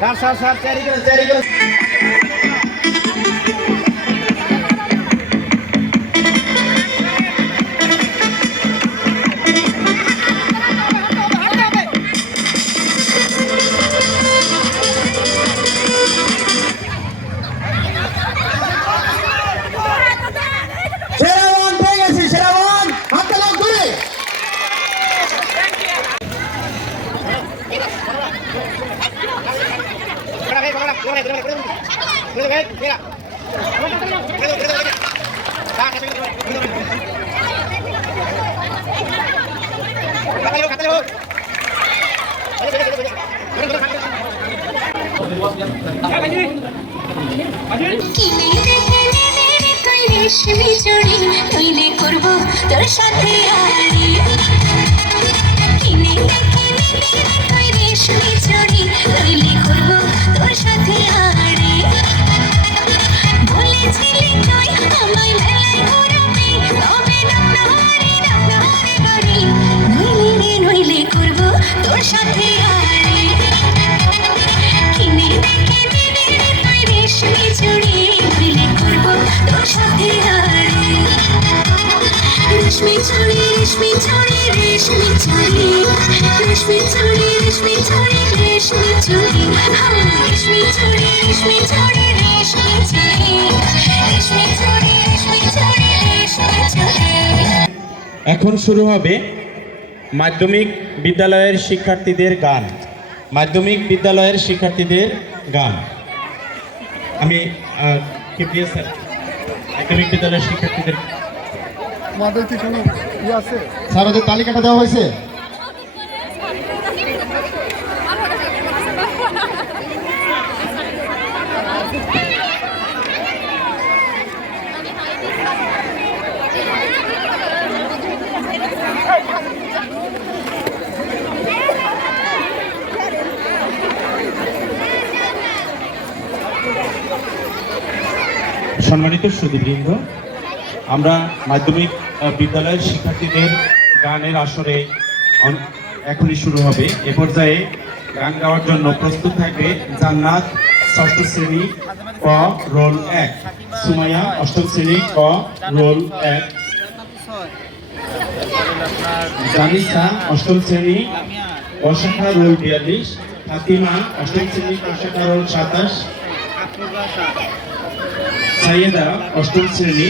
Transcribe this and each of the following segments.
Sir চারি করে রেশমি চড়ি তৈরি করবো তোর সাথে আড়ি কিনে তুই রেশমি চড়ি তৈরি করবো তোর সাথে আড়ি বলেছিলি তুই আমায় মেলায় ঘোরাবি তবে নাহারে গাড়ি নইলে করবো তোর সাথে আড়ি কিনে দেখে দিবি তুই রেশমি চড়ি তৈরি করবো তোর সাথে আড়ি রেশমি চড়ি রেশমি চড়ি রেশমি চড়ি রেশমি চড়ি রেশমি চড়ি রেশমি চড়ি রেশমি চড়ি রেশমি চড়ি রেশমি চড়ি রেশমি চড়ি রেশমি চড়ি রেশমি চড়ি। এখন শুরু হবে মাধ্যমিক বিদ্যালয়ের শিক্ষার্থীদের গান। মাধ্যমিক বিদ্যালয়ের শিক্ষার্থীদের গান। আমি কেপিএস স্যার মাধ্যমিক বিদ্যালয়ের শিক্ষার্থীদের স্যার ওদের তালিকাটা দেওয়া হয়েছে। সম্মানিত সুধীবৃন্দ, আমরা মাধ্যমিক বিদ্যালয়ের শিক্ষার্থীদের গানের আসরে এখনই শুরু হবে। এ পর্যায়ে গান গাওয়ার জন্য প্রস্তুত থাকবে জান্নাত ষষ্ঠ শ্রেণী ক রোল 1, সুমাইয়া অষ্টম শ্রেণী ক রোল 1, জানিসা অষ্টম শ্রেণী অশাখা রোল 42, ফাতিমা অষ্টম শ্রেণী অশাখা রোল 27, সাইয়েদা অষ্টম শ্রেণী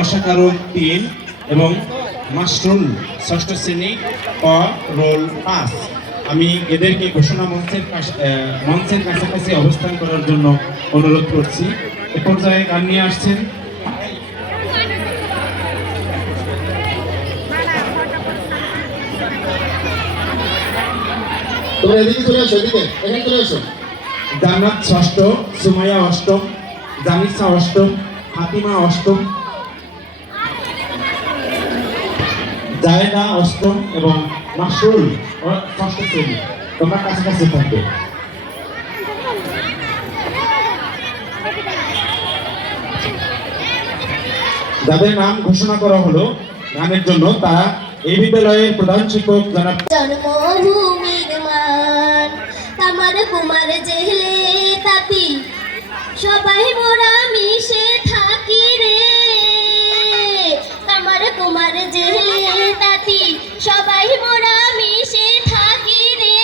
অশাখা রোল 3 এবং মাসরুল ষষ্ঠ শ্রেণী ক রোল 5। আমি এদেরকে ঘোষণা মঞ্চের কাছাকাছি অবস্থান করার জন্য অনুরোধ করছি। এ পর্যায়ে গান নিয়ে আসছেন জান্নাত ষষ্ঠ, সুমাইয়া অষ্টম, জানিসা অষ্টম, ফাতিমা অষ্টম, জায়েদা অষ্টম এবং মাসরুল ষষ্ঠ শ্রেণী। তোমরা কাছাকাছি থাকবে। যাদের নাম ঘোষণা করা হলো গানের জন্য তারা এই বিদ্যালয়ের প্রধান শিক্ষক জনাব জন্মভূমির মান আমার কুমার জেলে তাতি সবাই মোরা মিশে থাকি রে আমার কুমার জেলে তাতি সবাই মোরা মিশে থাকি রে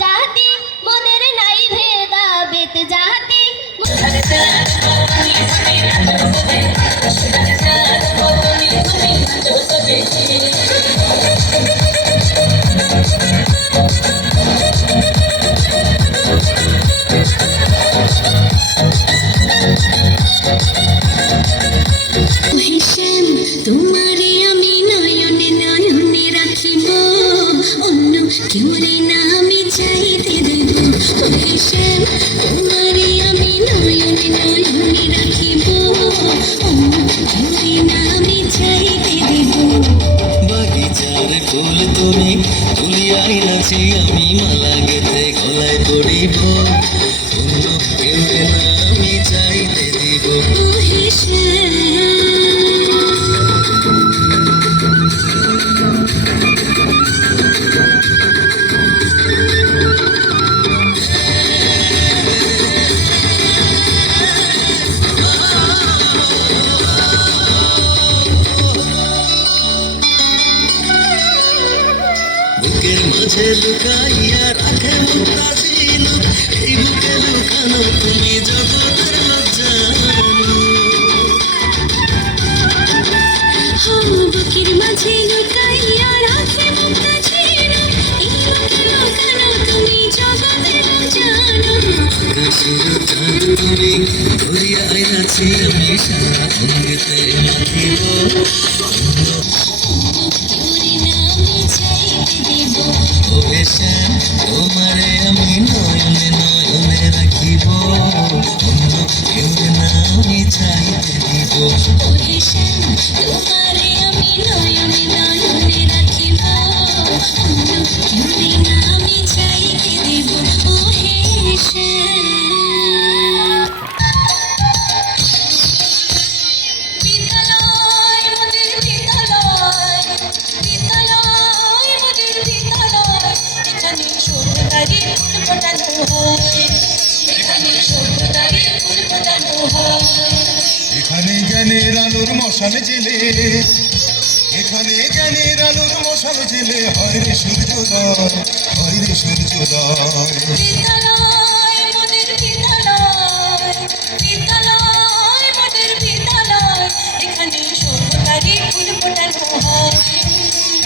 জাতি মোদের নাই ভেদাভেদ জাতি তোমারে আমি নয়নে নয়নে রাখিব অন্য কেউ না আমি চাইতে দেব হেসেম তোমারে আমি নয়নে নয়নে রাখিব অন্য কেউ না আমি চাইতে দেব বাগিচার ফুল তুমি তুলিয়াই নাচি আমি মালা গেতে গলায় পড়িব অন্য কেউ না আমি চাইতে দিব বুকের মাঝে লুকাইয়া রাখে মুক্তা ছিল এই বুকে লুকানো তুমি জগতের লজ্জানো বুকের মাঝে লুকাইয়া রাখে মুক্তা ছিল এই বুকে লুকানো তুমি জগতের জানো চাঁদ তুমি ধরিয়া আইনাছি আমি সারা অঙ্গেতে মাখিব ওরে শ্যাম তোমারে আমি নয়নে নয়নে রাখিব অন্য কেউ না আমি চাইতে দিব ওরে শ্যাম তোমারে আমি নয়নে নয়নে রাখিব অন্য কেউরে না আমি চাইতে দেব ও হে শ্যাম বিদ্যালয় মোদের বিদ্যালয় বিদ্যালয় মোদের বিদ্যালয় এখানে সভ্যতারই ফুল ফোটানো হয় এখানে সভ্যতারই ফুল ফোটানো হয় এখানে জ্ঞানের আলোর মশাল জেলে এখানে জ্ঞানের আলোর মশাল জেলে হয় রে সূর্যোদয় হয় রে সূর্যোদয় বিদ্যালয় মোদের বিদ্যালয় বিদ্যালয় মোদের বিদ্যালয় এখানে সভ্যতারই ফুল ফোটানো হয়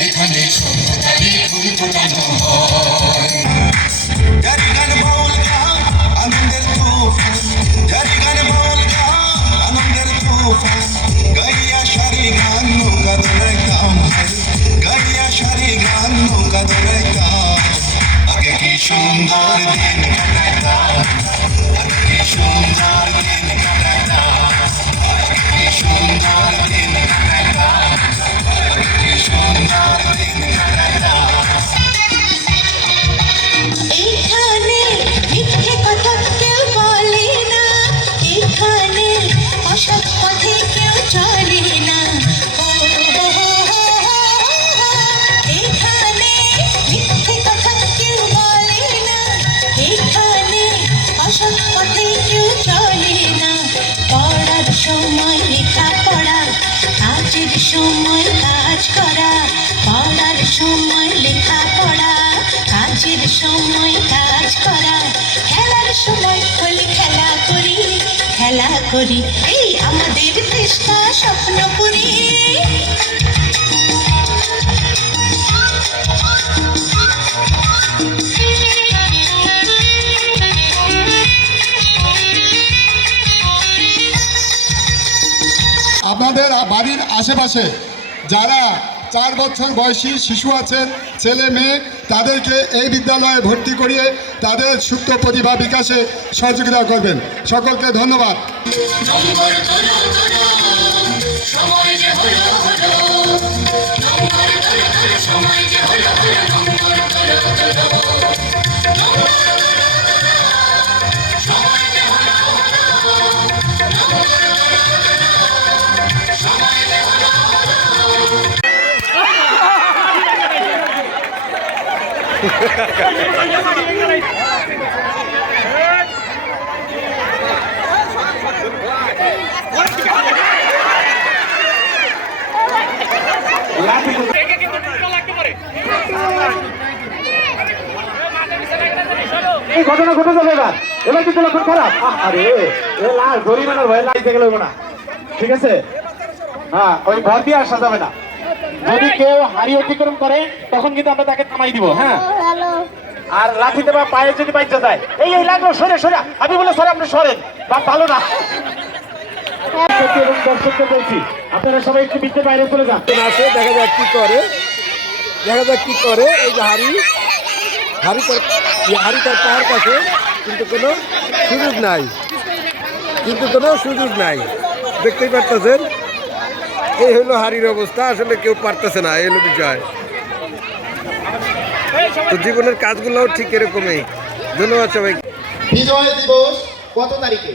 এখানে সভ্যতারই ফুল ফোটানো হয় গান গান বল গান আনন্দের তোফান গান গান বল গান আনন্দের তোফান গাইয়া সারি গান নৌকা দৌড়াইতাম গাইয়া সারি গান নৌকা দৌড়াইতাম আগে কি সুন্দর দিন কাটাইতাম আগে কি সুন্দর দিন কাটাইতাম আগে কি সুন্দর দিন কাটাইতাম আগে কি সুন্দর দিন কাটাইতাম এখানে মিথ্যে কথা কেউ বলে না এখানে অসৎ পথে কেউ চলে না এখানে মিথ্যে কথা কেউ বলে না এখানে অসৎ পথে কেউ চলে না পড়ার সময় লেখা পড়া কাজের সময় কাজ করা পড়ার সময় লেখা পড়া কাজের সময় কাজ করা খেলার সময় হলে খেলা করি এই আমাদের দেশটা স্বপ্নপুরী আপনাদের বাড়ির আশেপাশে যারা 4 বছর বয়সী শিশু আছেন ছেলে মেয়ে তাদেরকে এই বিদ্যালয়ে ভর্তি করিয়ে তাদের সুপ্ত প্রতিভা বিকাশে সহযোগিতা করবেন সকলকে ধন্যবাদ এই ঘটনা ঘটে যাবে এবার কিন্তু লক্ষণ খারাপ আরে লাল জরিমানার ভয়ে লাইতে গেল না ঠিক আছে হ্যাঁ ওই ভর দিয়ে আসা যাবে না যদি কেউ হাড়ি অতিক্রম করে তখন কিন্তু আমরা তাকে থামাই দিব হ্যাঁ আর লাঠিতে বা পায়ে যদি বাইচা যায় এই লাগলো সরে সরে আমি বলে স্যার আপনি সরেন বা ভালো না এবং দর্শককে বলছি আপনারা সবাই একটু বৃত্তের বাইরে চলে যান আছে দেখা যাক কি করে এই যে হাড়ি তার পাহাড় কাছে কিন্তু কোনো সুযোগ নাই দেখতেই পারতেছেন এই হলো হাড়ির অবস্থা আসলে কেউ পারতেছে না এই হলো বিষয় তো জীবনের কাজগুলোও ঠিক এরকমই ধন্যবাদ সবাই বিজয় দিবস কত তারিখে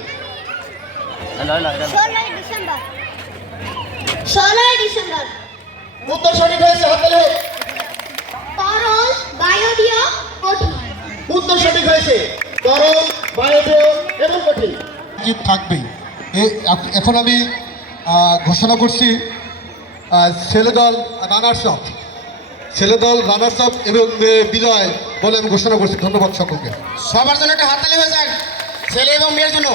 16 ডিসেম্বর উত্তর সঠিক হয়েছে হাততালি হোক তরল বায়বীয় কঠিন উত্তর সঠিক হয়েছে তরল বায়বীয় এবং কঠিন জিত থাকবেই এখন আমি ঘোষণা করছি ছেলে দল রানার্স আপ ছেলে দল রানার্স আপ এবং বিজয় বলে আমি ঘোষণা করছি। ধন্যবাদ সকলকে। সবার জন্য একটা হাততালি হয়ে যাক, ছেলে এবং মেয়ের জন্য।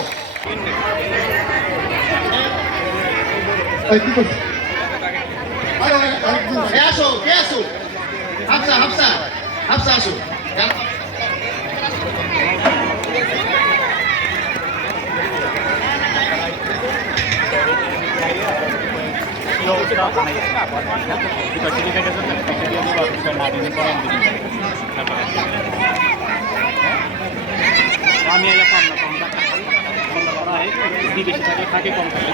আসো হাফসা হাফসা হাফসা আসো। আমি এলাকা পাম না কম হয় যদি বেশি থাকে থাকে কম থাকে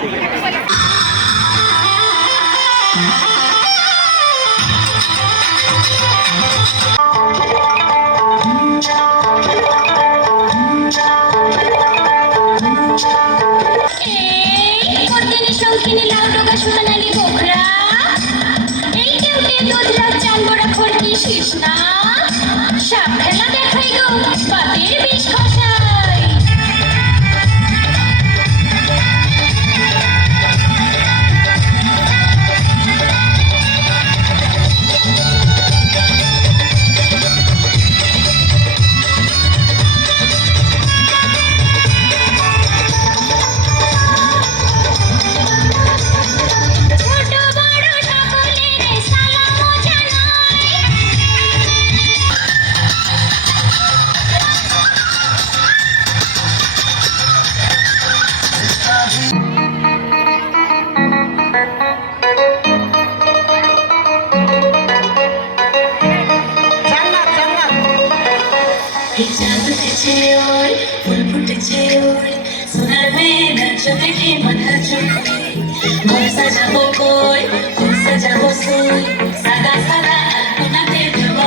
এই কর্তিনি শৌখিনী লাউ ডগা সোনালি গোখরা এই কেউটে দুধরা চাল বড়া খড়কি শিশনা সাপ খেলা দেখাই গো পাতের বিষ খসাই ছোট বড় সকলের সালাম জানাই এই চাঁদ উঠেছে ওর ফুল ফুটেছে ওর সোনার মেয়ে নাচ দেখে মাথা চুলকে ঘর সাজাবো কই ফুল সাজাবো সই সাদা সাদা আলপনাতে দেবো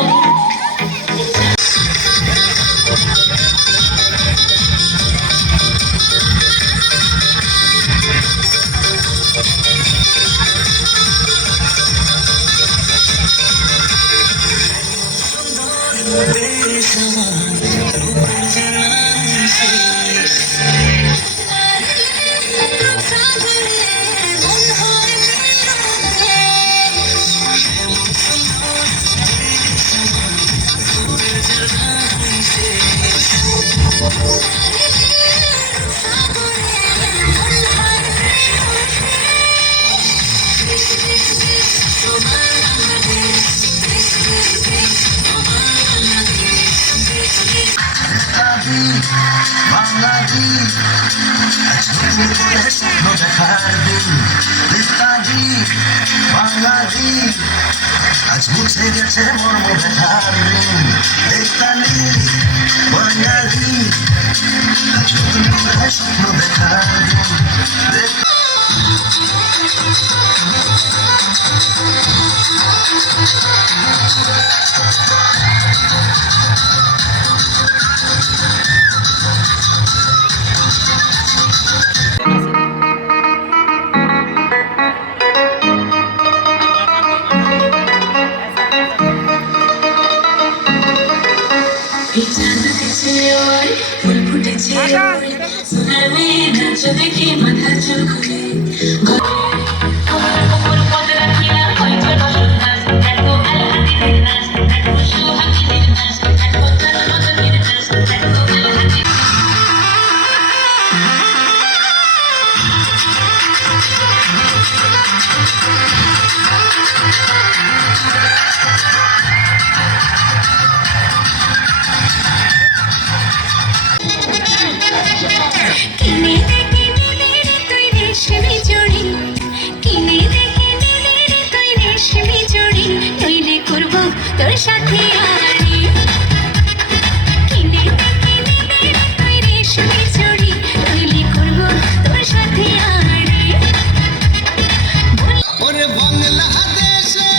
আজ মুছে গেছে মর্ম ব্যথার দেখতালি বাঙালি আজ নতুন করে স্বপ্ন দেখার এই চাঁদ উঠেছে ওর ফুল ফুটেছে ওর সোনার মেয়ে নাচ দেখে মাথা চুল খুলে কোমর পদ রাখিয়া হয়তো নজর নাচ দেখো আলহাতিদের নাচ দেখো সুহাগিনীর নাচ দেখো তার মদনের নাচ দেখো আলহাতি কিনে দেখে নিলে রে তুই রেশমি চুড়ি কিনে দেখে নিলে রে তুই রেশমি চুড়ি নইলে করবো তোর সাথে আড়ি কিনে দেখে নিলে রে তুই রেশমি চুড়ি নইলে করবো তোর সাথে আড়ি ওরে বাংলাদেশে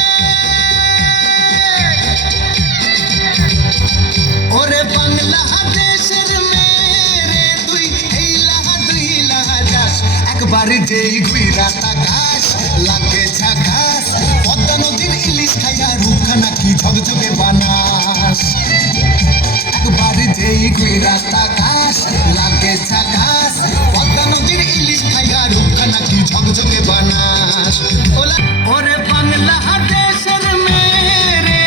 ওরে বাংলাদেশের মেরে তুই দুই লাহা যাস একবার যেই ঘুইরা তাকাস লাগে ঝাকাস পদ্মা নদীর ইলিশ খাইয়া রূপখানা কি ঝকঝকে বানাস একবার যেই ঘুইরা তাকাস লাগে ঝাকাস পদ্মা নদীর ইলিশ খাইয়া রূপখানা কি ঝকঝকে বানাস ওরে বাংলাদেশের মেরে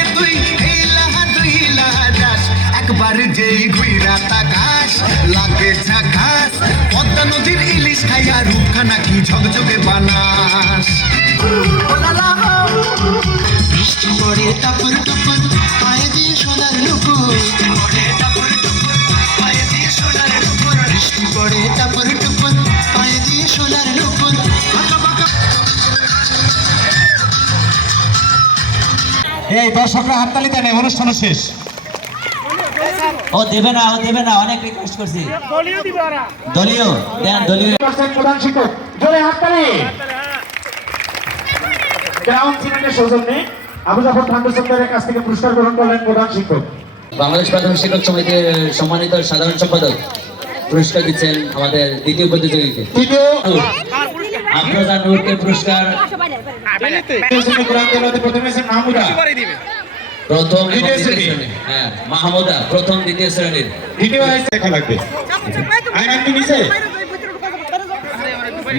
একবার যেই ঘুইরা তাকাস লাগে ঝাকাস পদ্মা নদীর ইলিশ খাইয়া রূপখানা কি ঝকঝকে বানাস বৃষ্টি পড়ে টাপর টপর পায়ে দিয়ে সোনার নুপুর পড়ে টাপর টপর পায়ে দিয়ে সোনার নুপুর বৃষ্টি পড়ে টাপর টপর পায়ে দিয়ে সোনার নুপুর বাঁকা বাঁকা এই দর্শকরা হাততালি দেন, অনুষ্ঠান শেষ। ও দেবে না অনেক রিকোয়েস্ট করছি দলীয় দেন দলীয় প্রধান শিক্ষক জোরে হাততালি। গ্রাউন্ড সিনেটের সৌজন্যে আবু জাফর খানদের কাছ থেকে পুরস্কার গ্রহণ করলেন প্রধান শিক্ষক। বাংলাদেশ প্রাথমিক শিক্ষক সমিতির সম্মানিত সাধারণ সম্পাদক পুরস্কার দিচ্ছেন আমাদের দ্বিতীয় প্রতিযোগীকে। তৃতীয় আফরোজা নূরকে পুরস্কার প্রথমে মাহমুদা, প্রথম এবং দ্বিতীয় শ্রেণী। হ্যাঁ মাহমুদা প্রথম দ্বিতীয় শ্রেণীর। দ্বিতীয় দেখা লাগবে। আইমান কি নিছে?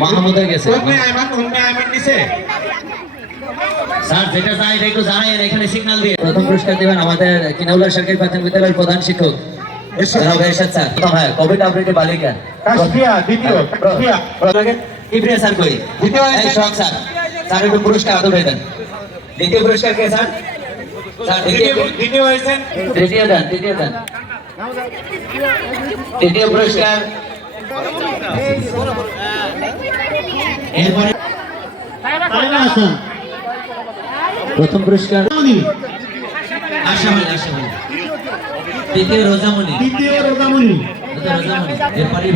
মাহমুদা গেছে। আইমান নিছে। স্যার যেটা চাই এটা একটু জানাই, এখানে সিগন্যাল দিয়ে। প্রথম পুরস্কার দিবেন আমাদের কিনাউলা সরকারি প্রাথমিক বিদ্যালয়ের প্রধান শিক্ষক জনাব এরশাদ স্যার। হ্যাঁ কবিতা আবৃত্তি বালিকা কাশফিয়া দ্বিতীয়। কাশফিয়া ইব্রিয়া স্যার কই? দ্বিতীয় এই শখ স্যার, স্যার একটু পুরস্কার আদর হয়ে দেন। দ্বিতীয় পুরস্কার কে স্যার? স্যার দ্বিতীয় হয়েছেন তৃতীয় দেন। তৃতীয় পুরস্কার এরপরে প্রথম পুরস্কার আশামণি। তৃতীয় রোজামণি। এরপরে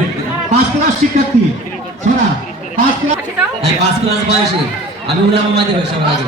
পাঁচ ক্লাস শিক্ষার্থী ছড়া 5 ক্লাস 5 ক্লাস বয়সী আমি উলামা মাদের সবার আগে